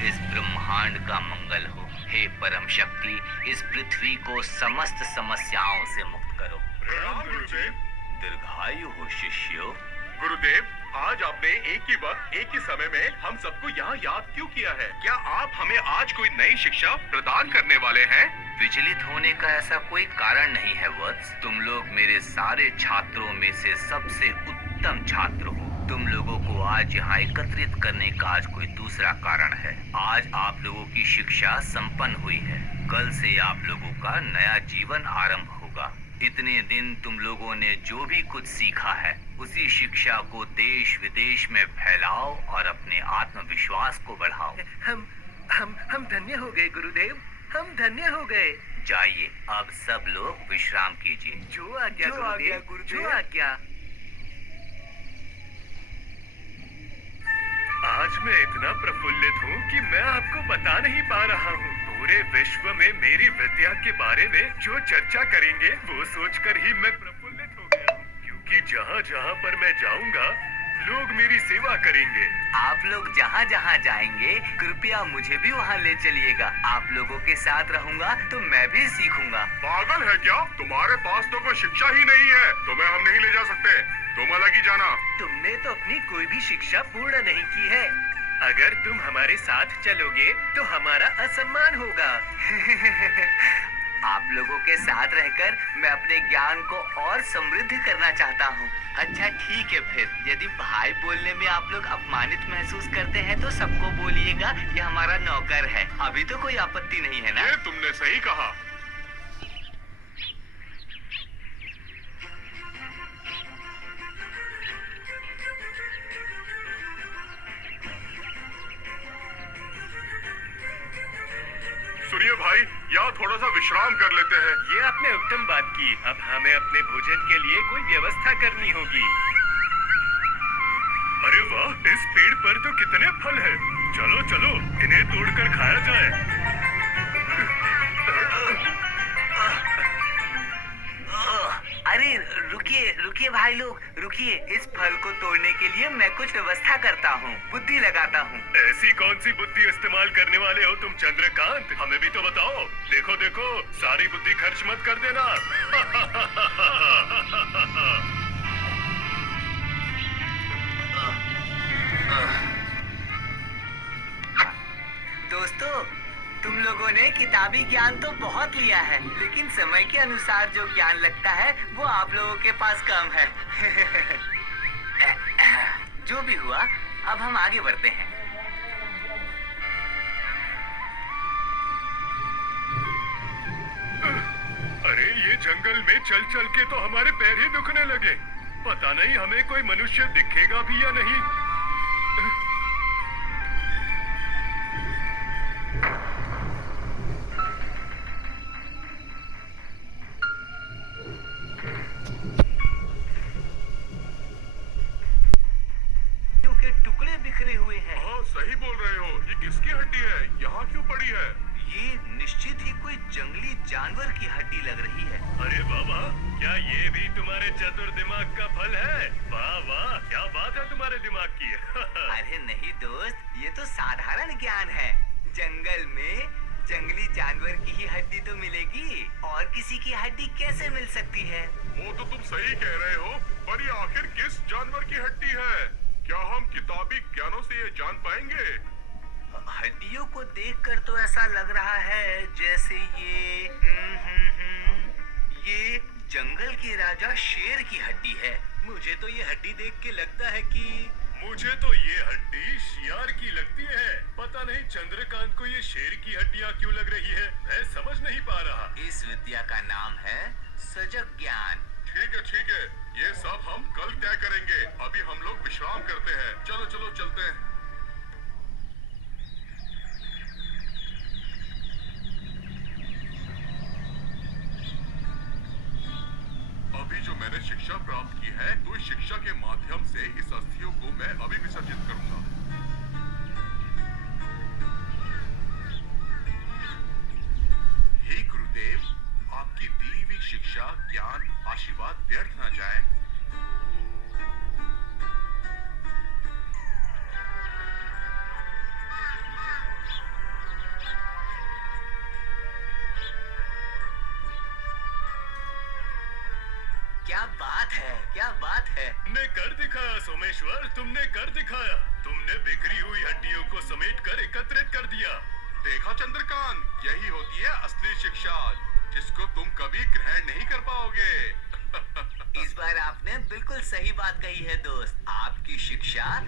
इस ब्रह्मांड का मंगल हो। हे परम शक्ति, इस पृथ्वी को समस्त समस्याओं से मुक्त करो। प्रणाम गुरुदेव। दीर्घायु हो शिष्यों। गुरुदेव, आज आपने एक ही वक्त एक ही समय में हम सबको यहाँ याद क्यों किया है? क्या आप हमें आज कोई नई शिक्षा प्रदान करने वाले हैं? विचलित होने का ऐसा कोई कारण नहीं है वत्स। तुम लोग मेरे सारे छात्रों में से सबसे उत्तम छात्र हो। तुम लोगों को आज यहाँ एकत्रित करने का आज कोई दूसरा कारण है। आज आप लोगों की शिक्षा संपन्न हुई है। कल से आप लोगों का नया जीवन आरंभ होगा। इतने दिन तुम लोगों ने जो भी कुछ सीखा है, उसी शिक्षा को देश विदेश में फैलाओ और अपने आत्मविश्वास को बढ़ाओ। हम धन्य हो गए गुरुदेव, हम धन्य हो गए। जाइए, अब सब लोग विश्राम कीजिए। जो आज्ञा गुरुदेव, जो आज्ञा। आज मैं इतना प्रफुल्लित हूँ कि मैं आपको बता नहीं पा रहा हूँ। पूरे विश्व में मेरी विद्या के बारे में जो चर्चा करेंगे, वो सोचकर ही मैं प्रफुल्लित हो गया हूँ। क्योंकि जहाँ जहाँ पर मैं जाऊँगा, लोग मेरी सेवा करेंगे। आप लोग जहाँ जहाँ जाएंगे, कृपया मुझे भी वहाँ ले चलिएगा। आप लोगों के साथ रहूँगा तो मैं भी सीखूंगा। पागल है क्या? तुम्हारे पास तो कोई शिक्षा ही नहीं है, तुम्हें हम नहीं ले जा सकते। तुम अलग ही जाना। तुमने तो अपनी कोई भी शिक्षा पूर्ण नहीं की है। अगर तुम हमारे साथ चलोगे तो हमारा असम्मान होगा। आप लोगों के साथ रहकर मैं अपने ज्ञान को और समृद्ध करना चाहता हूँ। अच्छा ठीक है, फिर यदि भाई बोलने में आप लोग अपमानित महसूस करते हैं तो सबको बोलिएगा ये हमारा नौकर है। अभी तो कोई आपत्ति नहीं है ना? ये तुमने सही कहा। सुनिए भाई, यहाँ थोड़ा सा विश्राम कर लेते हैं। ये आपने उत्तम बात की। अब हमें अपने भोजन के लिए कोई व्यवस्था करनी होगी। अरे वाह, इस पेड़ पर तो कितने फल हैं। चलो चलो, इन्हें तोड़कर खाया जाए। अरे रुकिए रुकिए भाई लोग, रुकिए। इस फल को तोड़ने के लिए मैं कुछ व्यवस्था करता हूँ, बुद्धि लगाता हूँ। ऐसी कौन सी बुद्धि इस्तेमाल करने वाले हो तुम चंद्रकांत? हमें भी तो बताओ। देखो देखो, सारी बुद्धि खर्च मत कर देना। दोस्तों, तुम लोगों ने किताबी ज्ञान तो बहुत लिया है, लेकिन समय के अनुसार जो ज्ञान लगता है वो आप लोगों के पास कम है। जो भी हुआ, अब हम आगे बढ़ते हैं। अरे ये जंगल में चल चल के तो हमारे पैर ही दुखने लगे। पता नहीं हमें कोई मनुष्य दिखेगा भी या नहीं। के टुकड़े बिखरे हुए हैं। हाँ, सही बोल रहे हो। ये किसकी हड्डी है? यहाँ क्यों पड़ी है? ये निश्चित ही कोई जंगली जानवर की हड्डी लग रही है। अरे बाबा, क्या ये भी तुम्हारे चतुर दिमाग का फल है? वाह वाह, क्या बात है तुम्हारे दिमाग की। अरे नहीं दोस्त, ये तो साधारण ज्ञान है। जंगल में जंगली जानवर की ही हड्डी तो मिलेगी, और किसी की हड्डी कैसे मिल सकती है? वो तो तुम सही कह रहे हो, पर ये आखिर किस जानवर की हड्डी है? क्या हम किताबी ज्ञानों से ये जान पाएंगे? हड्डियों को देखकर तो ऐसा लग रहा है जैसे ये जंगल के राजा शेर की हड्डी है। मुझे तो ये हड्डी देख के लगता है कि मुझे तो ये हड्डी शियार की लगती है। पता नहीं चंद्रकांत को ये शेर की हड्डियाँ क्यों लग रही है, मैं समझ नहीं पा रहा। इस विद्या का नाम है सजग ज्ञान। ठीक है, ये सब हम कल तय करेंगे। अभी हम लोग विश्राम करते हैं। चलो चलो चलते हैं। अभी जो मैंने शिक्षा प्राप्त की है, तो इस शिक्षा के माध्यम से इस अस्थियों को मैं अभी विसर्जित करूंगा। हे गुरुदेव, आपकी दी हुई शिक्षा, ज्ञान, आशीर्वाद व्यर्थ न जाए। क्या बात है, क्या बात है। तुमने कर दिखाया सोमेश्वर, तुमने कर दिखाया। तुमने बिखरी हुई हड्डियों को समेट कर एकत्रित कर दिया। देखा चंद्रकांत, यही होती है असली शिक्षा, जिसको तुम कभी ग्रहण नहीं कर पाओगे। इस बार आपने बिल्कुल सही बात कही है दोस्त। आपकी शिक्षा